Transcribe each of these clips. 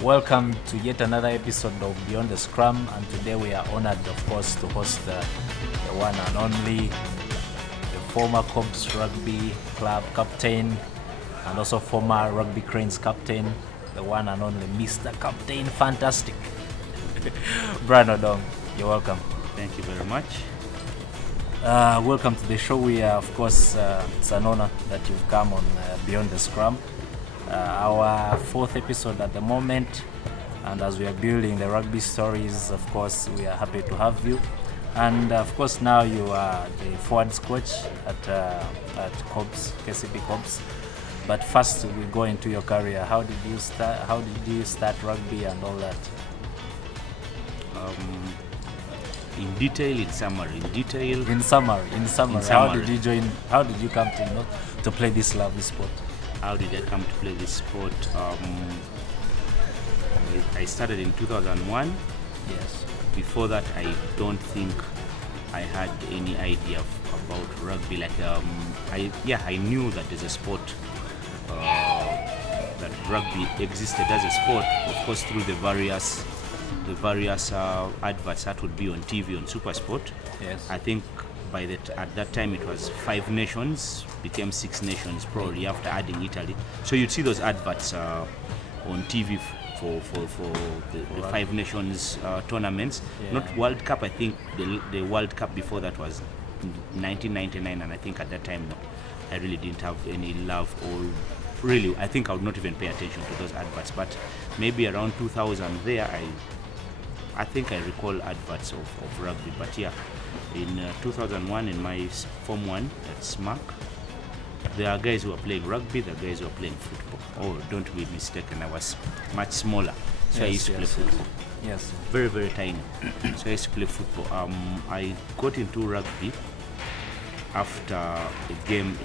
Welcome to yet another episode of Beyond the Scrum, and today we are honored, of course, to host the one and only, the former Kobs Rugby Club captain, and also former Rugby Cranes captain, the one and only Mr. Captain Fantastic, Brian Odongo. You're welcome. Thank you very much. Welcome to the show. We are, of course, it's an honor that you've come on Beyond the Scrum. Our fourth episode at the moment, and as we are building the rugby stories, of course, we are happy to have you. And of course, now you are the forwards coach at Kobs, KCB Kobs. But first, we go into your career. How did you start rugby and all that? In detail, in summary. In summary. How did you join? How did you come to play this lovely sport? How did I come to play this sport? I started in 2001. Yes. Before that, I don't think I had any idea about rugby. Like, I knew that there's a sport, that rugby existed as a sport. Of course, through the various adverts that would be on TV on SuperSport. Yes. I think at that time it was 5 nations, became 6 nations probably after adding Italy. So you'd see those adverts on TV for the 5 nations tournaments. Yeah. Not World Cup. I think the World Cup before that was 1999, and I think at that time I really didn't have any love, or really I think I would not even pay attention to those adverts. But maybe around 2000 there, I think I recall adverts of rugby. But yeah, in 2001 in my Form 1 at SMAC, there are guys who are playing rugby, there are guys who are playing football. Oh, don't be mistaken, I was much smaller, so I used to play football. Yes. Very, very tiny. So I used to play football. I got into rugby after a game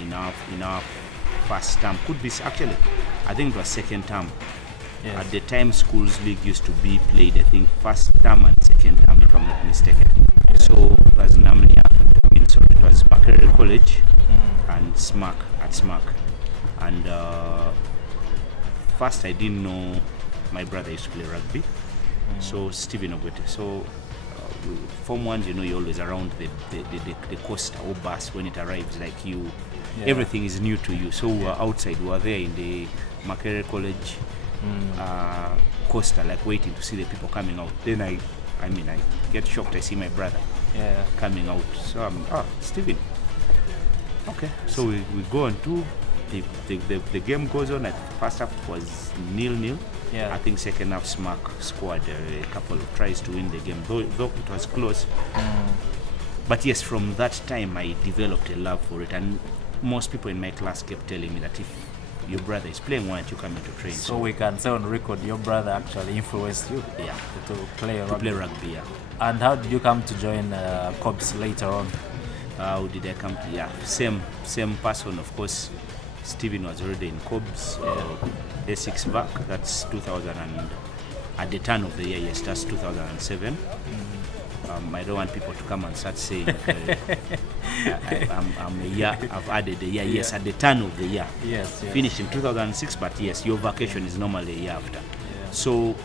in our first term. Could be actually, I think it was second term. Yes. At the time, schools league used to be played, I think, first term and second term, if I'm not mistaken. Yes. So it was it was Makerere College and SMAC at SMAC. And first I didn't know my brother used to play rugby. So Stephen Ogwete. So Form 1, you're always around the coaster or bus when it arrives, like you. Yeah. Everything is new to you. So we were outside, we were there in the Makerere College coaster, like waiting to see the people coming out. Then I get shocked. I see my brother coming out. So I'm Stephen. Okay. So we go on to the game goes on. At first half was 0-0. Yeah. I think second half SMAC scored a couple of tries to win the game, though it was close. But yes, from that time I developed a love for it, and most people in my class kept telling me that if your brother is playing, why don't you come into train? So we can say on record, your brother actually influenced you to play rugby. Yeah. And how did you come to join Kobs later on? How did I come to? Yeah, same person, of course. Stephen was already in Kobs, A6 back. That's 2000, and at the turn of the year, yes, that's 2007. I don't want people to come and start saying I'm a year, I've added a year. Yes, at the turn of the year. Yes. Finished in 2006, but yes, your vacation is normally a year after. Yeah. So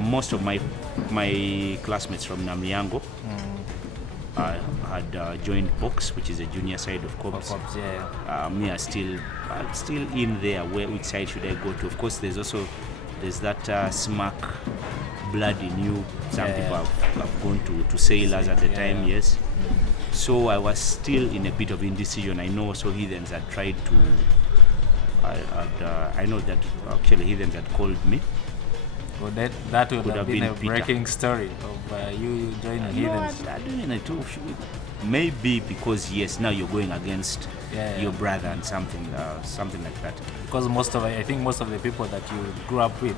most of my classmates from Namriango had joined Box, which is a junior side of Kobs. Me are still in there. Which side should I go to? Of course, there's that SMAC blood in you. Some people have gone to sailors at the time, yes. So I was still in a bit of indecision. I know also Heathens had tried to, I know that actually Heathens had called me. Well, that would have been a breaking story of you joining Heathens. I don't know too. Maybe because yes, now you're going against your brother and something like that. Because I think most of the people that you grew up with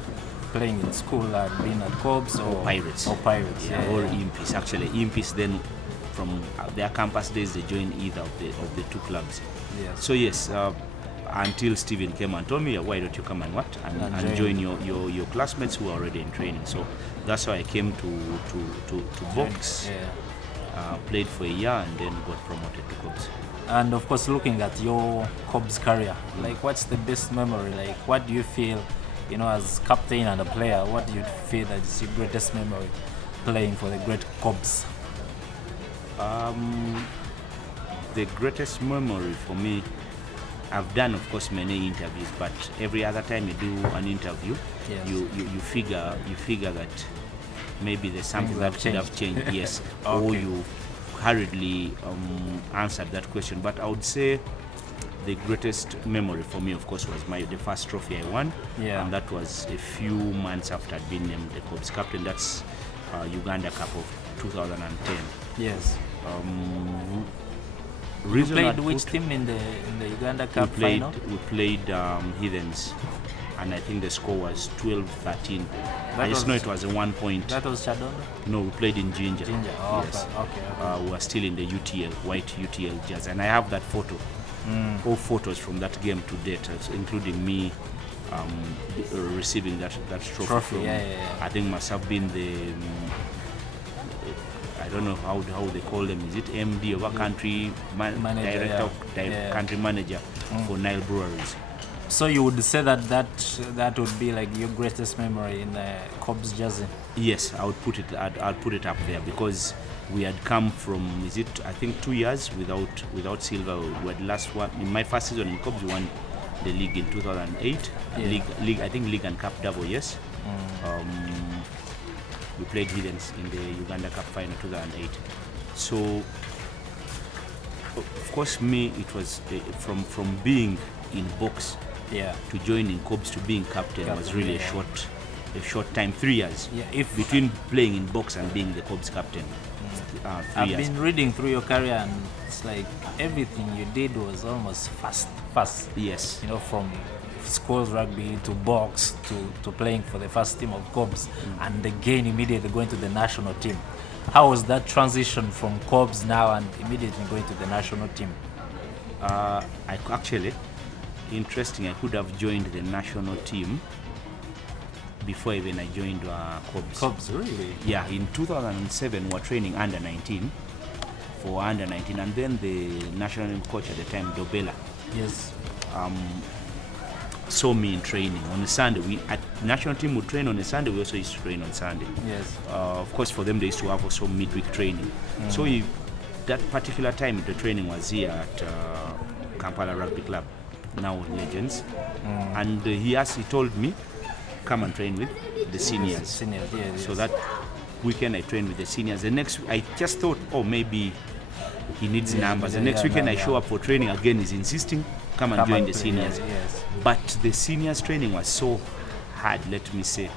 playing in school had been at Kobs or Pirates. Or Impis. Actually, Impis then from their campus days they joined either of the two clubs. Yes. So yes, until Steven came and told me, why don't you come and join your classmates who are already in training. So that's how I came to box. Played for a year and then got promoted to Kobs. And of course, looking at your Kobs career, like what's the best memory? Like what do you feel, as captain and a player, what do you feel that is your greatest memory playing for the great Kobs? The greatest memory for me, I've done of course many interviews, but every other time you do an interview, you figure that maybe there's something that could have changed. Yes. Okay. Or you hurriedly answered that question. But I would say the greatest memory for me, of course, was the first trophy I won, and that was a few months after I'd been named the Kobs captain. That's Uganda Cup of 2010. Yes. You played which team in the Uganda Cup final? We played Heathens, and I think the score was 12-13. I just know it was a 1 point. That was Chadondo? No, we played in Ginger. Oh, yes. Okay. We were still in the UTL, white UTL jersey, and I have that photo. All photos from that game to date, including me receiving that trophy. I think must have been the I don't know how they call them. Is it MD of a country manager, country manager for Nile Breweries? So you would say that would be like your greatest memory in the Kobs jersey? Yes, I would put it. I'd put it up there because we had come from I think 2 years without silver. We had last one in my first season in Kobs. We won the league in 2008. League I think league and cup double. Yes. We played Heathens in the Uganda Cup final 2008. So of course me it was from being in box to joining Kobs to being captain was really a short time, 3 years. Between playing in box and being the Kobs captain. I've been reading through your career and it's like everything you did was almost fast. Yes. From schools rugby to box to playing for the first team of Kobs and again immediately going to the national team. How was that transition from Kobs now and immediately going to the national team? Interesting, I could have joined the national team before even I joined Kobs. Kobs, really? Yeah, in 2007 we were training under 19 for under 19, and then the national team coach at the time, Dobela, saw me in training on a Sunday. We at national team would train on a Sunday. We also used to train on Sunday. Yes. Of course, for them they used to have also midweek training. So that particular time the training was here at Kampala Rugby Club, now Legends, and he told me, come and train with the seniors. So that weekend I trained with the seniors. The next I just thought, maybe he needs numbers. The next weekend I show up for training again. He's insisting, come and join the seniors. But the seniors training was so hard, let me say.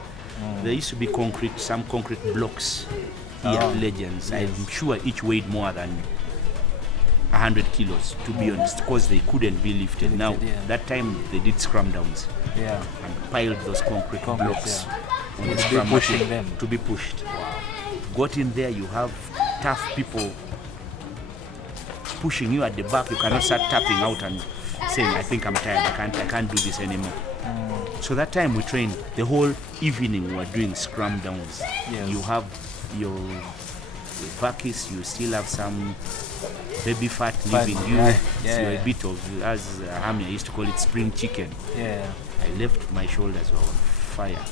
There used to be some concrete blocks here at Legends. I'm sure each weighed more than 100 kilos, to be honest, because they couldn't be lifted. Now, that time they did scrum downs and piled those concrete blocks on the scrum pushing them to be pushed. Got in there, you have tough people pushing you at the back. You cannot start tapping out and saying, I think I'm tired, I can't do this anymore. So that time we trained the whole evening. We were doing scrum downs. You have your vacis, you still have some baby fat leaving you. So a bit of, as Hamia used to call it, spring chicken. I left, my shoulders were on fire.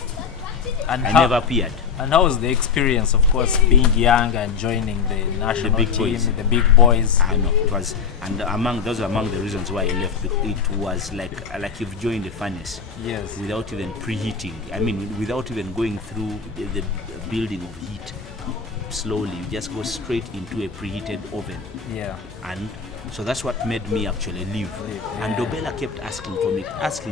And I never appeared. And how was the experience, of course, being young and joining the national team, the big boys? I know it was, and those are among the reasons why I left. It was like you've joined the furnace, without even preheating. I mean, without even going through the building of heat. Slowly, you just go straight into a preheated oven. And so that's what made me actually leave. And Dobela kept asking for me,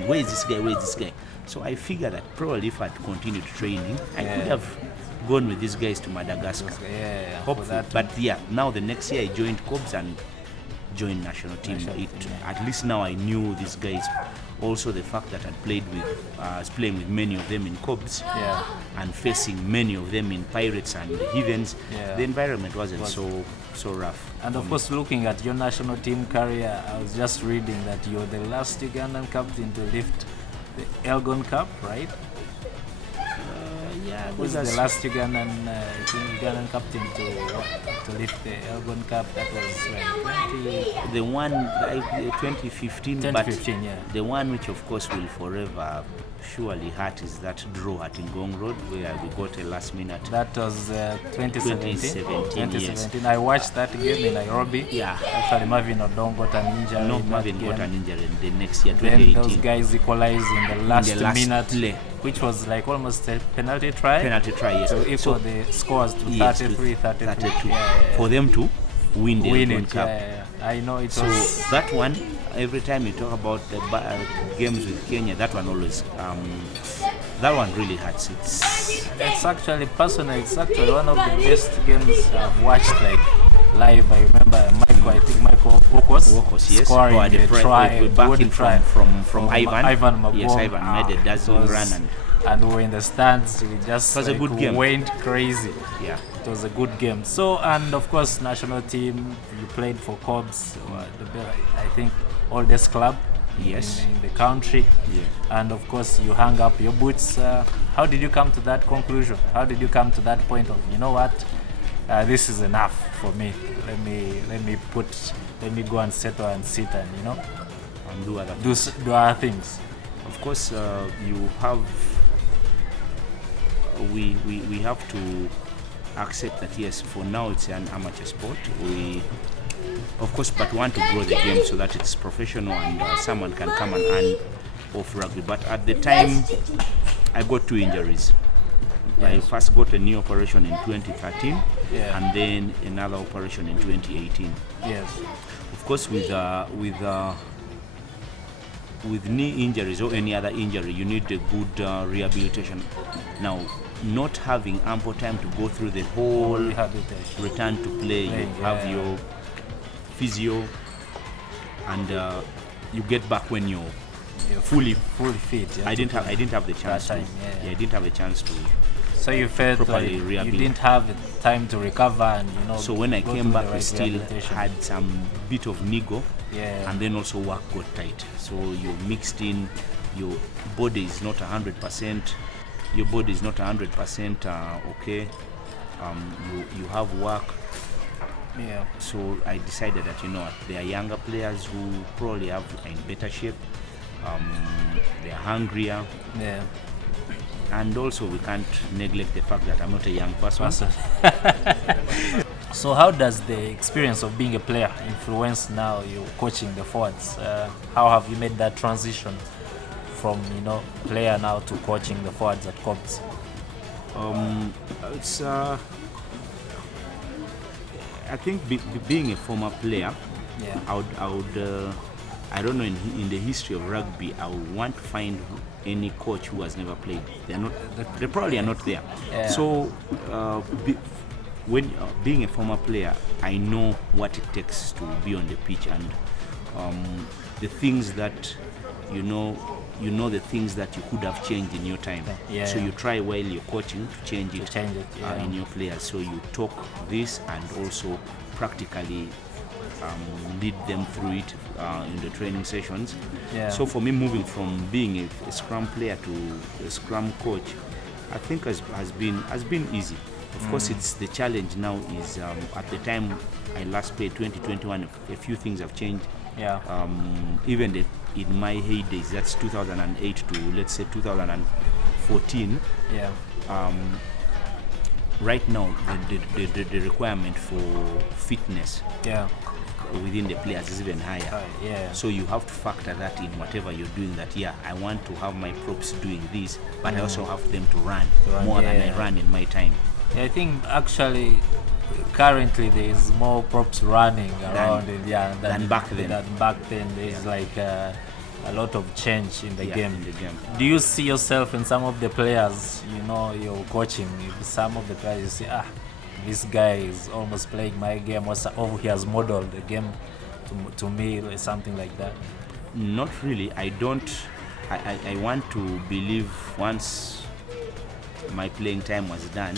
where is this guy? So I figured that probably if I'd continued training, I could have gone with these guys to Madagascar. Hopefully. But now the next year I joined Kobs, and join national team. National team, yeah. At least now I knew these guys. Also the fact that I was playing with many of them in Kobs, Yeah. and facing many of them in Pirates and the Heathens, Yeah. the environment wasn't so rough. And for of me. course, looking at your national team career, I was just reading that you're the last Ugandan captain to lift the Elgon Cup, right? Yeah, Who's the last Ugandan captain to lift the Elgon Cup? That was when the one 2015, 2015, yeah. the one which of course will forever surely hurt is that draw at Ngong Road where we got a last minute. That was 2017. 2017, yes. I watched that game in Nairobi. Yeah. Actually, Marvin Odongo got an injury. No, in that Marvin game. got an injury in the next year, Then 2018. those guys equalized in the last, minute, play. which was like almost a penalty try. Penalty try, yes. To equal the scores to Yes, 33. 32. Yeah. For them to win the Win Elgon it, Cup. yeah. I know it So was. that one, every time you talk about the games with Kenya, that one always, that one really hurts. It's actually personal. It's actually one of the best games I've watched like live. I remember Michael Okos Yes, scoring or the try, we're backing try from Ivan. Ivan Magom. Yes, Ivan made a dazzling run, and we were in the stands. We just was a good game. went crazy. yeah. It was a good game. So, and of course, national team. You played for Kobs, I think oldest club Yes. in the country. Yeah. And of course, you hung up your boots. How did you come to that conclusion? How did you come to that point of, you know what, this is enough for me. Let me go and settle and sit and And do other do other things. Of course, you have. We have to accept that yes, for now it's an amateur sport. We, of course, but want to grow the game so that it's professional and someone can come and earn off rugby. But at the time, I got 2 injuries. I Yes. first got a knee operation in 2013, Yeah. and then another operation in 2018. Yes. Of course, with knee injuries or any other injury, you need a good rehabilitation. Now, not having ample time to go through the whole Rehabilitation. return to play, you Playing, have yeah. your physio, and you get back when you're You're fully. fit. Yeah, I didn't have the chance time, to. yeah. I didn't have a chance to. So you felt like properly you rehabilitate. didn't have the time to recover and So when I go came through back, the I right still rehabilitation. had some bit of nigo, Yeah. and then also work got tight. So you mixed in, your body is not 100%. Your body is not 100% okay. You have work. Yeah. So I decided that there are younger players who probably are in better shape. They are hungrier, Yeah. and also we can't neglect the fact that I'm not a young person. So how does the experience of being a player influence now you coaching the forwards? How have you made that transition from player now to coaching the forwards at Kobs? It's I think being a former player, Yeah. I would I don't know in the history of rugby, I would want to find any coach who has never played. They probably are not there. Yeah. So when being a former player, I know what it takes to be on the pitch, and the things that you know the things that you could have changed in your time. Yeah. So you try while you're coaching to change it, Yeah. in your players. So you talk this and also practically lead them through it in the training sessions. Yeah. So for me, moving from being a scrum player to a scrum coach, I think has been easy. Of course, it's the challenge now is at the time I last played 2021, a few things have changed. Yeah. Even in my heydays, that's 2008 to let's say 2014. Yeah. Right now, the requirement for fitness Yeah. within the players is even higher. Yeah. So you have to factor that in whatever you're doing. That I want to have my props doing this, but I also have them to run more than I run in my time. Yeah, I think actually currently there is more props running around than back then. There's like a lot of change in the game. In the game. Do you see yourself in some of the players you're coaching? Some of the players you see, this guy is almost playing my game, or he has modeled the game to me, something like that? Not really. I don't. I want to believe once my playing time was done,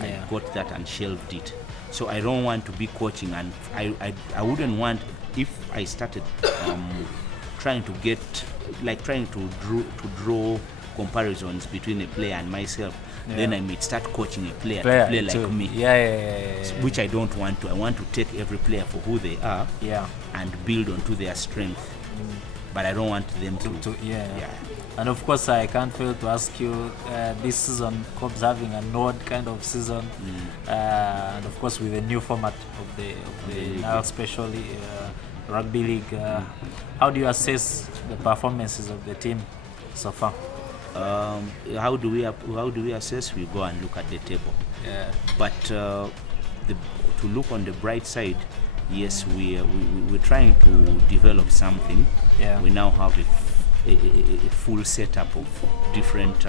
Yeah. I got that and shelved it. So I don't want to be coaching, and I wouldn't want, if I started trying to draw comparisons between a player and myself, then I might start coaching a player to play like me. Which I don't want to. I want to take every player for who they are and build onto their strength. But I don't want them to. And of course, I can't fail to ask you, this season, Kobs having an odd kind of season, and of course with the new format of the now especially rugby league. How do you assess the performances of the team so far? How do we assess? We go and look at the table. But to look on the bright side, yes, we're trying to develop something. We now have a full setup of different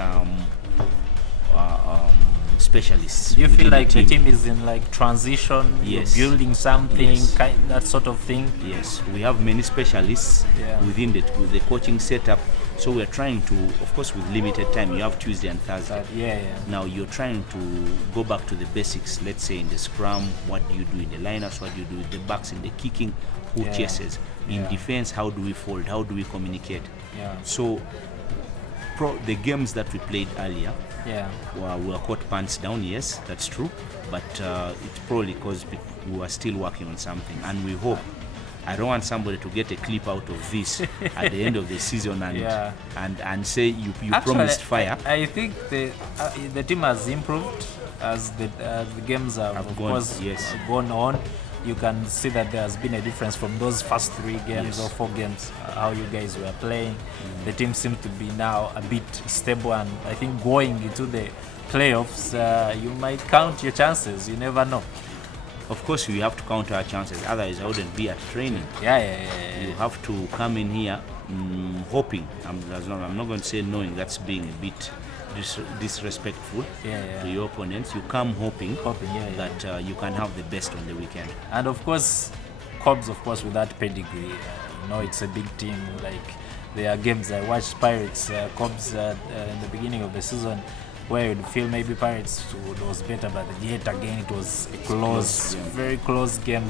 specialists. Do you feel like the team is in like transition? Yes. You're building something, that sort of thing? Yes, we have many specialists within the coaching setup. So we're trying to, of course, with limited time, you have Tuesday and Thursday. Now you're trying to go back to the basics. Let's say in the scrum, what do you do in the lineups? What do you do with the backs in the kicking? Who chases? In defense, how do we fold? How do we communicate? So the games that we played earlier were caught pants down. Yes, that's true. But it's probably because we were still working on something, and we hope. I don't want somebody to get a clip out of this at the end of the season and say you actually, promised fire. I think the team has improved as the games have gone on. You can see that there has been a difference from those first 3 games or 4 games, how you guys were playing. The team seems to be now a bit stable, and I think going into the playoffs, you might count your chances. You never know. Of course, we have to count our chances. Otherwise, I wouldn't be at training. You have to come in here hoping. I'm not going to say knowing. That's being a bit disrespectful to your opponents. You come hoping that you can have the best on the weekend. And of course, Kobs, of course, with that pedigree, it's a big team. Like there are games I watched Pirates, Kobs in the beginning of the season, where you'd feel maybe Pirates was better, but yet again it was a very close game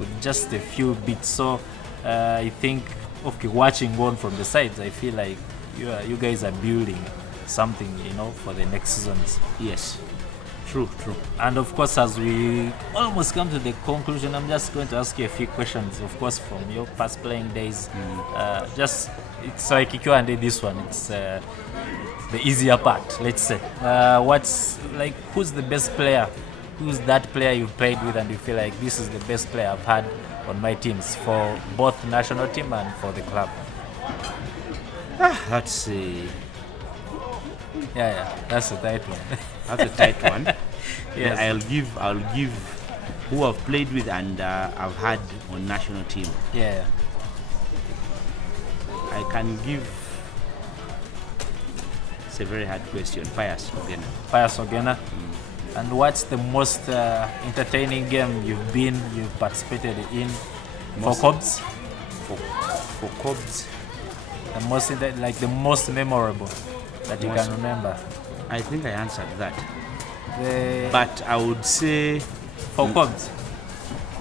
with just a few bits. So I think, watching on from the sides, I feel like you guys are building something, for the next seasons. Yes, true. And of course, as we almost come to the conclusion, I'm just going to ask you a few questions, of course, from your past playing days. It's like Q&A, this one. It's the easier part, let's say. Who's the best player? Who's that player you've played with and you feel like this is the best player I've had on my teams for both national team and for the club? That's a... that's a tight one. That's a tight one. Yes. I'll give who I've played with and I've had on national team. I can give. It's a very hard question. Pius Ogena. And what's the most entertaining game you've participated in for Kobs? For Kobs, the most memorable that you can remember. I think I answered that. But I would say for Kobs.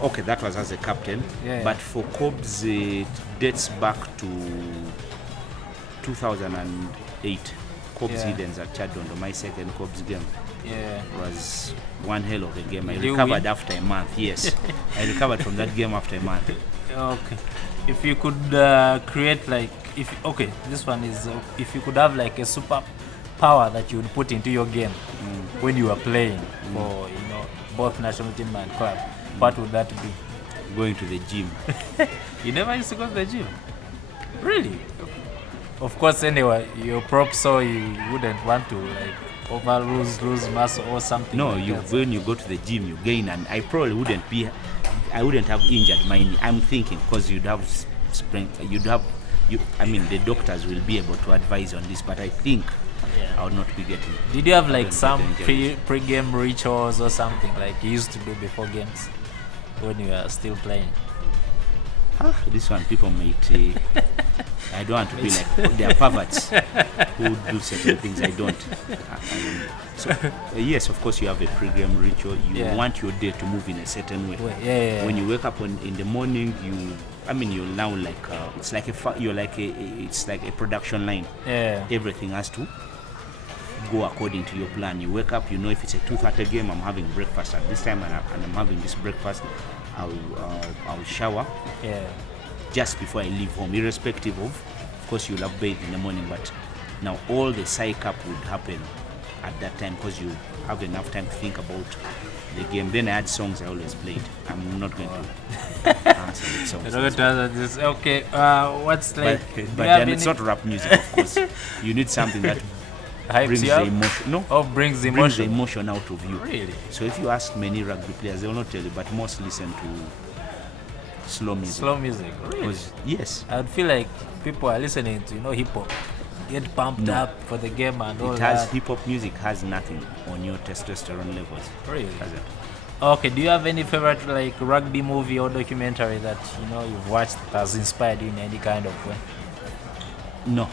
Okay, that was as a captain. But for Kobs, it dates back to 2008. Kobs Edens at Chadondo, my second Kobs game. Was one hell of a game. I recovered after a month. Yes, I recovered from that game after a month. Okay, if you could create this one is if you could have like a super power that you would put into your game when you were playing for both national team and club, what would that be? Going to the gym. You never used to go to the gym? Really? Of course, anyway, you're prop, so you wouldn't want to lose muscle or something. No, when you go to the gym, you gain, and I probably wouldn't have injured my knee. I'm thinking because you'd have strength, the doctors will be able to advise on this, but I think I would not be getting. Did you have some pre-game rituals or something like you used to do before games when you were still playing? This one people might. I don't want to be like they are perverts who do certain things. I don't. So yes, of course, you have a pre-game ritual. You want your day to move in a certain way. When you wake up in the morning, you're now like it's like it's like a production line. Everything has to go according to your plan. You wake up, you know if it's a 2:30 game, I'm having breakfast at this time, and I'm having this breakfast. I'll shower just before I leave home, irrespective of course you'll have bathed in the morning, but now all the psych up would happen at that time because you have enough time to think about the game. Then I had songs I always played. I'm not going to answer the songs. Okay, what's like? But then it's not rap music, of course. You need something that brings the emotion. No, brings the emotion out of you. Really? So if you ask many rugby players, they will not tell you, but most listen to slow music. Slow music, really? Yes. I would feel like people are listening to hip hop, get pumped up for the game and all that. Hip hop music has nothing on your testosterone levels. Really? Okay. Do you have any favorite like rugby movie or documentary that you've watched that has inspired you in any kind of way? No.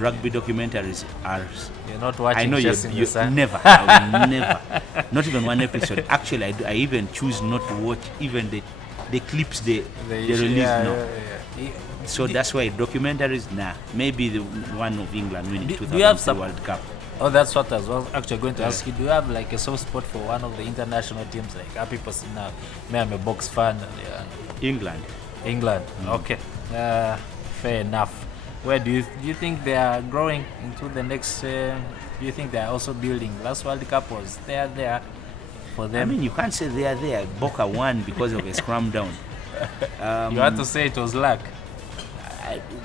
Rugby documentaries are. You're not watching. I know you never. I will never. Not even one episode. Actually, I even choose not to watch even the clips they release now. So that's why documentaries. Maybe the one of England winning 2003 World Cup. Oh, that's what I was actually going to ask you. Do you have like a soft spot for one of the international teams? Like are people saying now, I'm a box fan. England. Okay. Fair enough. Where do you think they are growing into the next? Do you think they are also building? Last World Cup was there for them. I mean, you can't say they are there. Boca won because of a scrum down. You had to say it was luck.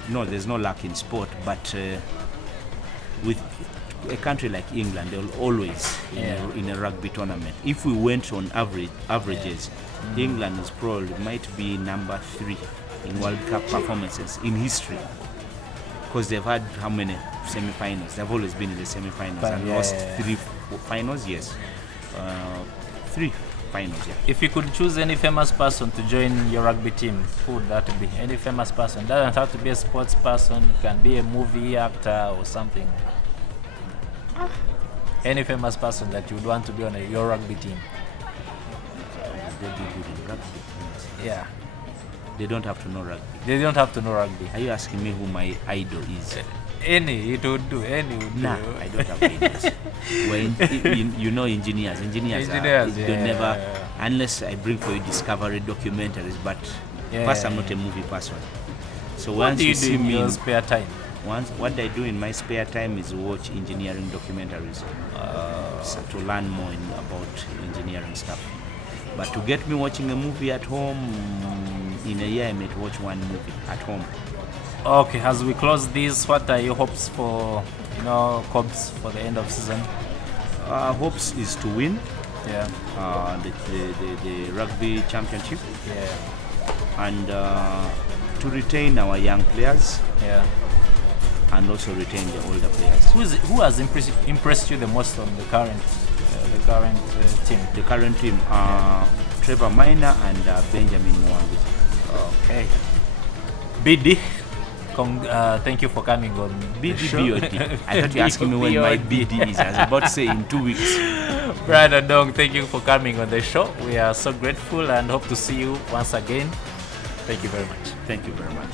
No, there's no luck in sport, but with a country like England, they'll always in a rugby tournament. If we went on averages, England is probably might be number 3 in World Cup performances in history. Because they've had how many semi-finals? They've always been in the semi-finals and lost 3 finals. Yes, 3 finals. Yeah. If you could choose any famous person to join your rugby team, who would that be? Any famous person? Doesn't have to be a sports person. It can be a movie actor or something. Any famous person that you would want to be on your rugby team? Would they be good in rugby? Yeah. They don't have to know rugby. They don't have to know rugby. Are you asking me who my idol is? Any, it would do. Any would do. I don't have idols. Engineers. They never, unless I bring for you Discovery documentaries. But first, I'm not a movie person. So what once do you see do in me your spare time? What I do in my spare time is watch engineering documentaries to learn more about engineering stuff. But to get me watching a movie at home, in a year I might watch one movie at home. Okay, as we close this, what are your hopes for Kobs for the end of season? Hopes is to win. Yeah. The rugby championship. Yeah. And to retain our young players. Yeah. And also retain the older players. Who has impressed you the most on the current team? The current team, Trevor Minor and Benjamin Mwangi. Okay. BD, thank you for coming on BD. I thought you were asking me when my BD is. I was about to say in 2 weeks. Brian Odongo, thank you for coming on the show. We are so grateful and hope to see you once again. Thank you very much. Thank you very much.